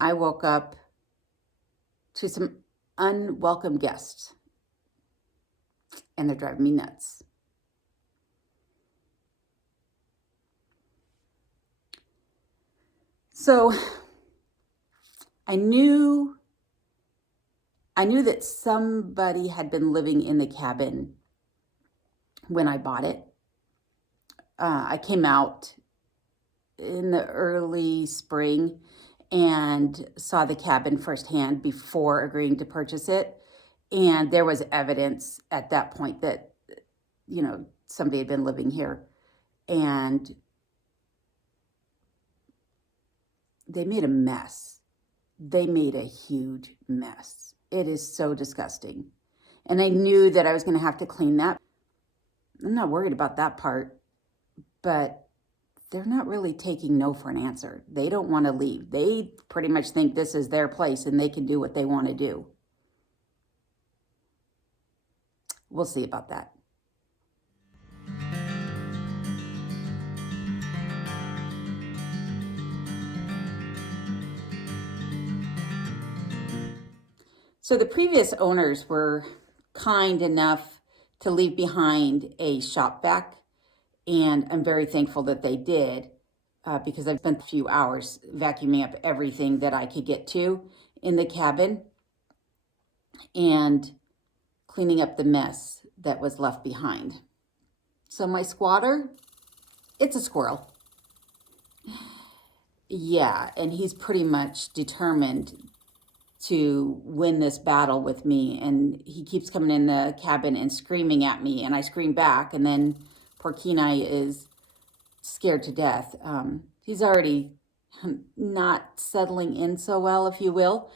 I woke up to some unwelcome guests, and they're driving me nuts. So I knew that somebody had been living in the cabin when I bought it. I came out in the early spring and saw the cabin firsthand before agreeing to purchase it. And there was evidence at that point that, somebody had been living here. And they made a mess. They made a huge mess. It is so disgusting. And I knew that I was going to have to clean that. I'm not worried about that part, but they're not really taking no for an answer. They don't want to leave. They pretty much think this is their place and they can do what they want to do. We'll see about that. So the previous owners were kind enough to leave behind a shop vac, and I'm very thankful that they did because I've spent a few hours vacuuming up everything that I could get to in the cabin and cleaning up the mess that was left behind. So my squatter, it's a squirrel. Yeah, and he's pretty much determined to win this battle with me, and he keeps coming in the cabin and screaming at me, and I scream back, and then poor Kenai is scared to death. He's already not settling in so well, if you will,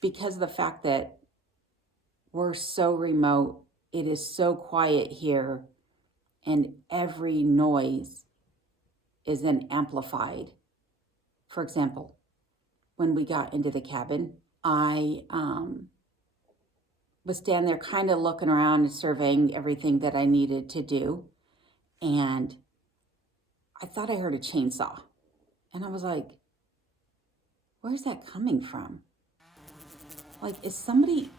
because of the fact that we're so remote. It is so quiet here, and every noise is then amplified. For example, when we got into the cabin, I was standing there kind of looking around and surveying everything that I needed to do. And I thought I heard a chainsaw. And I was like, where's that coming from? Like, is somebody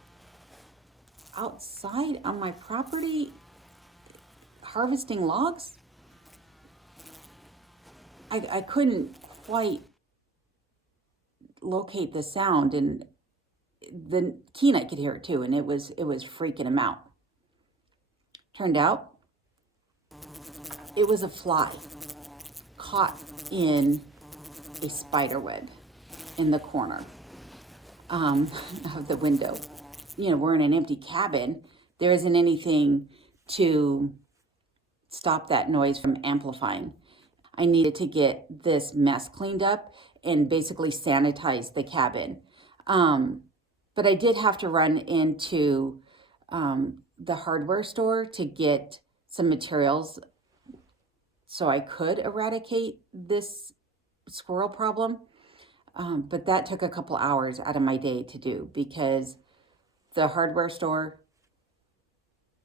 outside on my property harvesting logs? I couldn't quite locate the sound, and the Kenai could hear it too, and it was freaking him out. Turned out it was a fly caught in a spider web in the corner of the window. We're in an empty cabin. There isn't anything to stop that noise from amplifying. I needed to get this mess cleaned up and basically sanitize the cabin. But I did have to run into the hardware store to get some materials so I could eradicate this squirrel problem. But that took a couple hours out of my day to do because the hardware store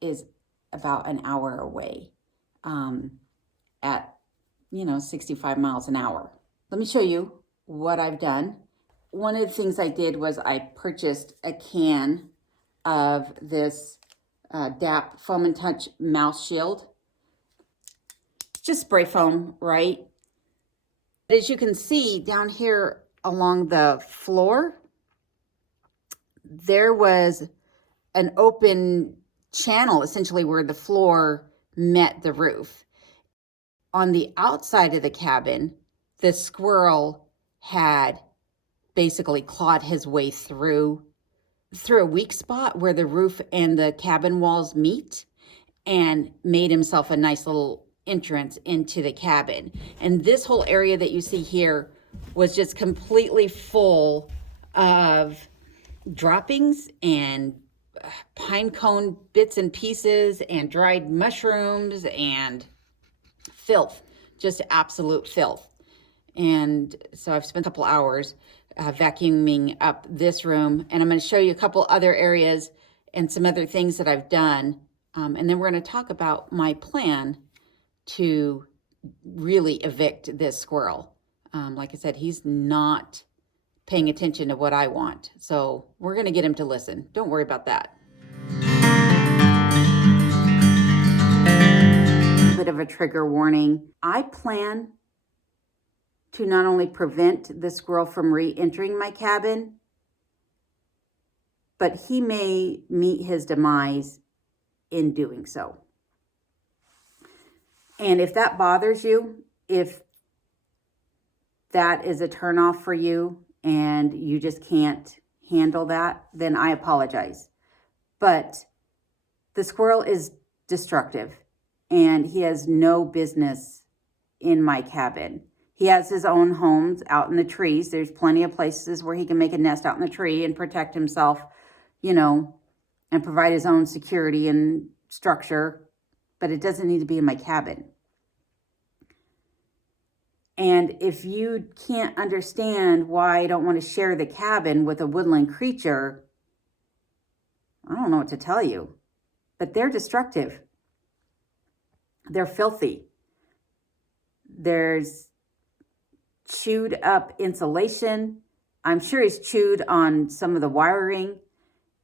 is about an hour away at 65 miles an hour. Let me show you what I've done. One of the things I did was I purchased a can of this DAP Foam and Touch Mouse Shield. Just spray foam, right? As you can see down here along the floor, there was an open channel essentially where the floor met the roof. On the outside of the cabin, the squirrel had basically clawed his way through a weak spot where the roof and the cabin walls meet and made himself a nice little entrance into the cabin. And this whole area that you see here was just completely full of droppings and pine cone bits and pieces and dried mushrooms and filth, just absolute filth. And so I've spent a couple hours vacuuming up this room, and I'm going to show you a couple other areas and some other things that I've done. And then we're going to talk about my plan to really evict this squirrel. Like I said, he's not paying attention to what I want. So we're going to get him to listen. Don't worry about that. A bit of a trigger warning. I plan to not only prevent the squirrel from re-entering my cabin, but he may meet his demise in doing so. And if that bothers you, if that is a turnoff for you and you just can't handle that, then I apologize. But the squirrel is destructive and he has no business in my cabin. He has his own homes out in the trees. There's plenty of places where he can make a nest out in the tree and protect himself, and provide his own security and structure, but it doesn't need to be in my cabin. And if you can't understand why I don't want to share the cabin with a woodland creature, I don't know what to tell you, but they're destructive. They're filthy. There's chewed up insulation. I'm sure he's chewed on some of the wiring,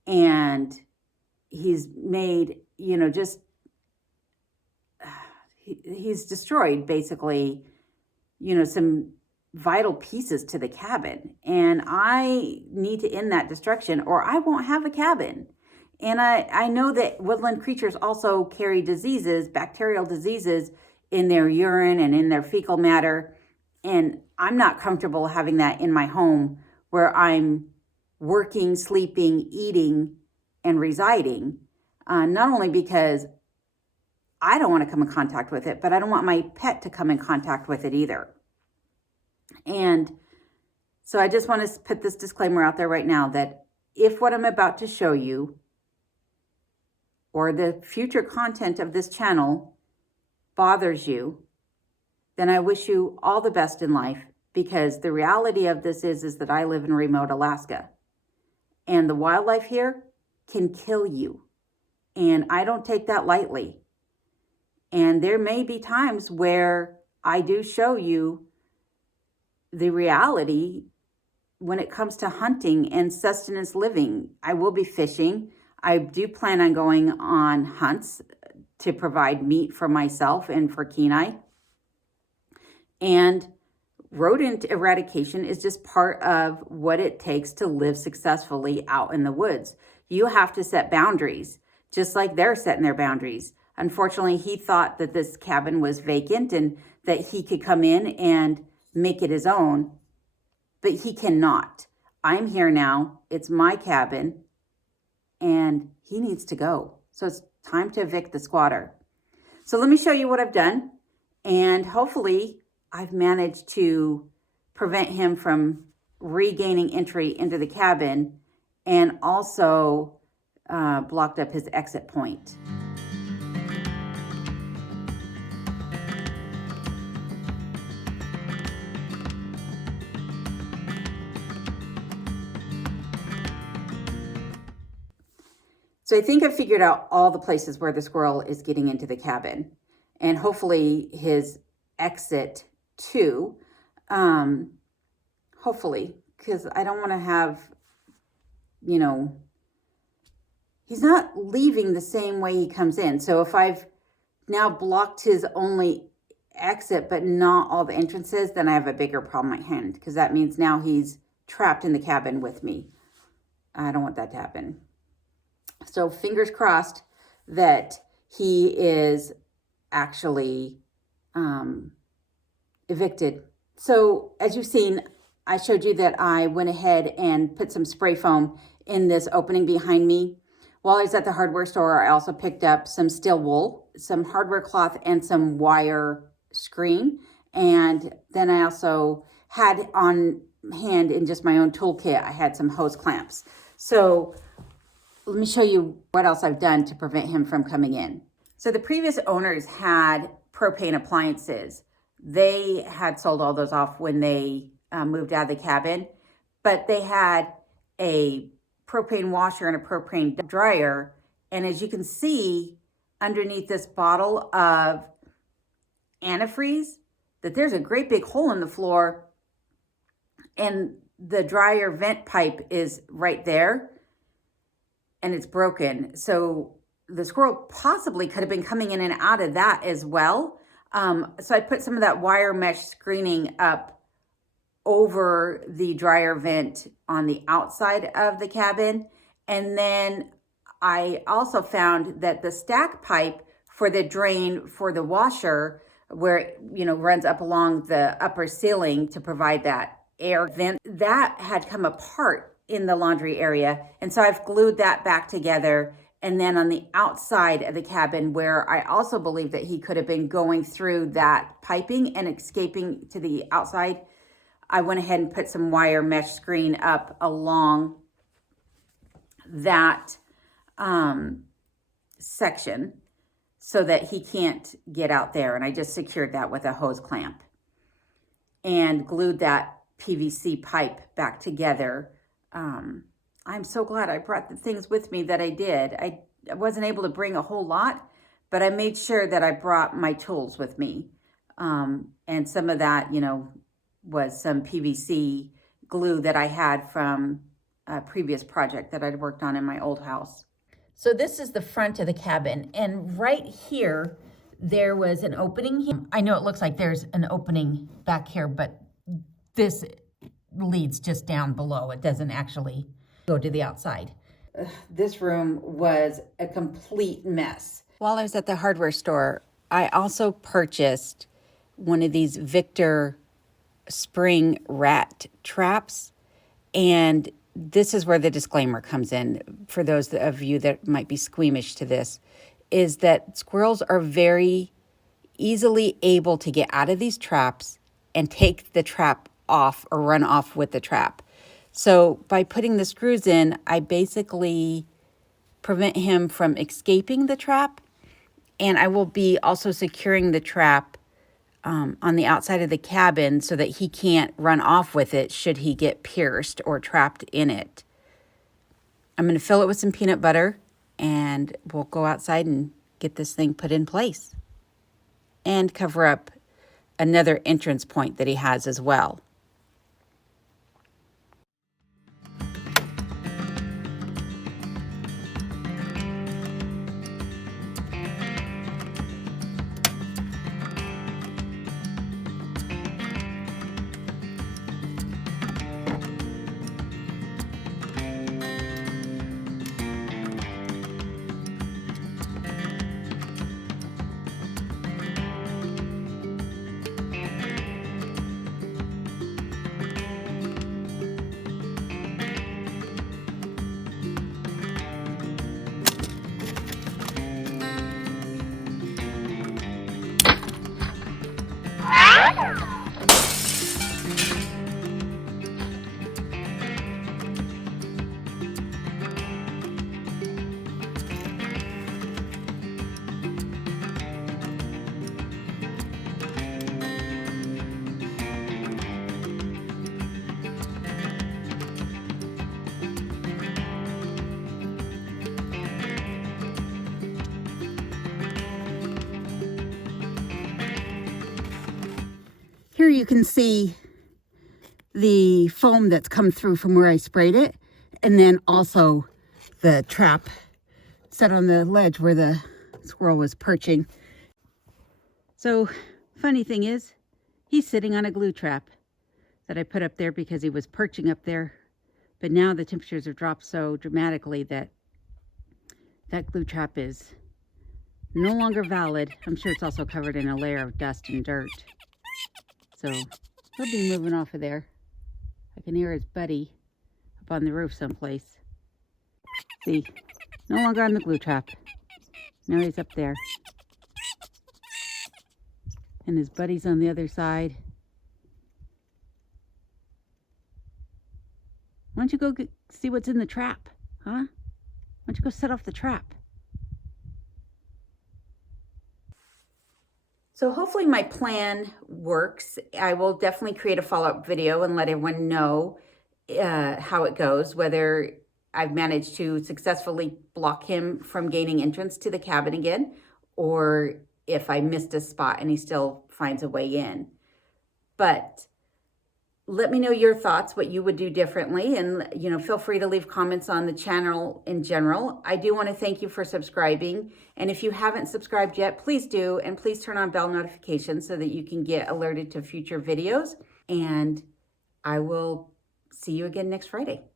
and he's made, he's destroyed basically, some vital pieces to the cabin. And I need to end that destruction or I won't have a cabin. And I know that woodland creatures also carry diseases, bacterial diseases in their urine and in their fecal matter. And I'm not comfortable having that in my home where I'm working, sleeping, eating, and residing. Not only because I don't want to come in contact with it, but I don't want my pet to come in contact with it either. And so I just want to put this disclaimer out there right now that if what I'm about to show you or the future content of this channel bothers you, then I wish you all the best in life, because the reality of this is that I live in remote Alaska and the wildlife here can kill you. And I don't take that lightly. And there may be times where I do show you the reality when it comes to hunting and sustenance living. I will be fishing. I do plan on going on hunts to provide meat for myself and for Kenai. And rodent eradication is just part of what it takes to live successfully out in the woods. You have to set boundaries, just like they're setting their boundaries. Unfortunately, he thought that this cabin was vacant and that he could come in and make it his own, but he cannot. I'm here now. It's my cabin, and he needs to go. So it's time to evict the squatter. So let me show you what I've done, and hopefully I've managed to prevent him from regaining entry into the cabin and also blocked up his exit point. So I think I figured out all the places where the squirrel is getting into the cabin, and hopefully his exit too. Hopefully, because I don't want to have, he's not leaving the same way he comes in. So if I've now blocked his only exit, but not all the entrances, then I have a bigger problem at hand, because that means now he's trapped in the cabin with me. I don't want that to happen. So fingers crossed that he is actually evicted. So as you've seen, I showed you that I went ahead and put some spray foam in this opening behind me. While I was at the hardware store, I also picked up some steel wool, some hardware cloth, and some wire screen. And then I also had on hand in just my own toolkit, I had some hose clamps. So let me show you what else I've done to prevent him from coming in. So the previous owners had propane appliances. They had sold all those off when they moved out of the cabin, but they had a propane washer and a propane dryer. And as you can see underneath this bottle of antifreeze, that there's a great big hole in the floor, and the dryer vent pipe is right there and it's broken. So the squirrel possibly could have been coming in and out of that as well. So I put some of that wire mesh screening up over the dryer vent on the outside of the cabin. And then I also found that the stack pipe for the drain for the washer, where it, runs up along the upper ceiling to provide that air vent, that had come apart in the laundry area. And so I've glued that back together. And then on the outside of the cabin, where I also believe that he could have been going through that piping and escaping to the outside, I went ahead and put some wire mesh screen up along that section so that he can't get out there. And I just secured that with a hose clamp and glued that PVC pipe back together. I'm so glad I brought the things with me that I did. I wasn't able to bring a whole lot, but I made sure that I brought my tools with me. And some of that, was some PVC glue that I had from a previous project that I'd worked on in my old house. So this is the front of the cabin. And right here, there was an opening. I know it looks like there's an opening back here, but this leads just down below. It doesn't actually go to the outside. This room was a complete mess. While I was at the hardware store, I also purchased one of these Victor spring rat traps. And this is where the disclaimer comes in for those of you that might be squeamish to this, is that squirrels are very easily able to get out of these traps and take the trap off or run off with the trap. So by putting the screws in, I basically prevent him from escaping the trap, and I will be also securing the trap on the outside of the cabin so that he can't run off with it should he get pierced or trapped in it. I'm going to fill it with some peanut butter and we'll go outside and get this thing put in place and cover up another entrance point that he has as well. Here you can see the foam that's come through from where I sprayed it, and then also the trap set on the ledge where the squirrel was perching. So funny thing is, he's sitting on a glue trap that I put up there because he was perching up there, but now the temperatures have dropped so dramatically that that glue trap is no longer valid. I'm sure it's also covered in a layer of dust and dirt. So he'll be moving off of there. I can hear his buddy up on the roof someplace. See, no longer on the glue trap. Now he's up there. And his buddy's on the other side. Why don't you go see what's in the trap, huh? Why don't you go set off the trap? So hopefully my plan works. I will definitely create a follow-up video and let everyone know how it goes, whether I've managed to successfully block him from gaining entrance to the cabin again, or if I missed a spot and he still finds a way in. But Let me know your thoughts, what you would do differently, and feel free to leave comments on the channel in general. I do want to thank you for subscribing, and if you haven't subscribed yet, please do, and please turn on bell notifications so that you can get alerted to future videos, and I will see you again next Friday.